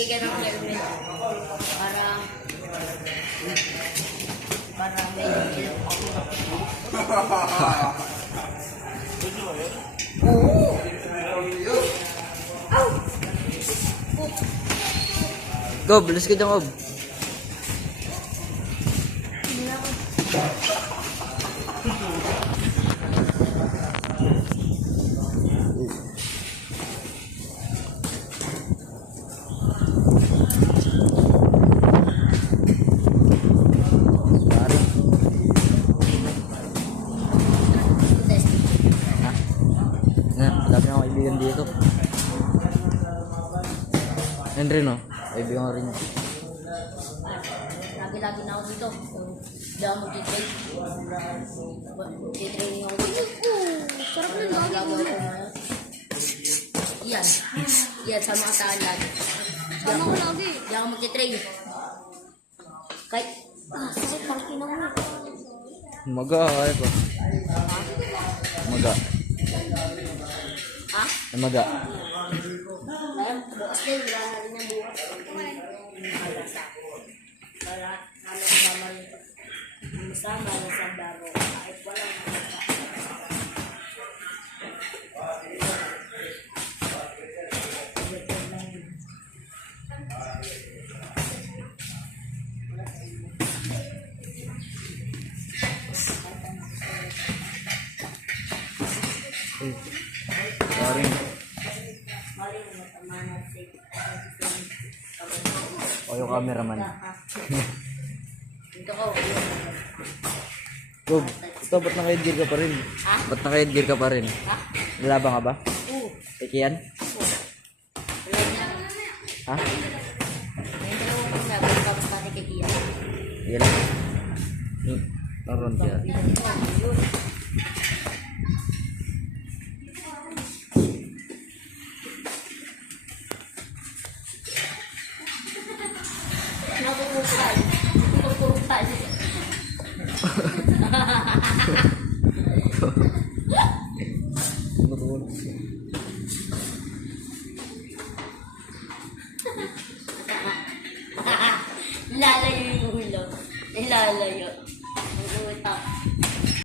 Lalagay ka ng helmet. Para may ilong ako. Oo! Ow! Gob, bilis ka dyan, Gob. Dami akong kaibigan dito. Yan rin, no? Kaibigan ko rin yun. Lagi-lagi na ako dito. Hindi ako mag-trade. Mag-training ako dito. Sarap na lagi mo. Yan. Yan, sama ka saan lagi. Sama ko lagi. Hindi ako mag-train. Kahit, Sakit parang mo. Maga, kaya ko. Maga. ha? Maga. Ayun, bukas din. Wala na rin ang bukas. Wala namin sama na sa baro. Kahit wala Sorry. O yung cameraman. Dito ko. Gob, ito ba't naka-headgear ka pa rin? Ha? Ba't naka-headgear ka pa rin? Ha? Lalabang ka ba? Oo. Ikiyan? Wala na. Ha? May dalawa kong nabalik ka mas pati kay Kia. Yan. Naroon siya. Nakukupan. Nakukupan. Naroon. Lalayo yung ulo. Lalayo.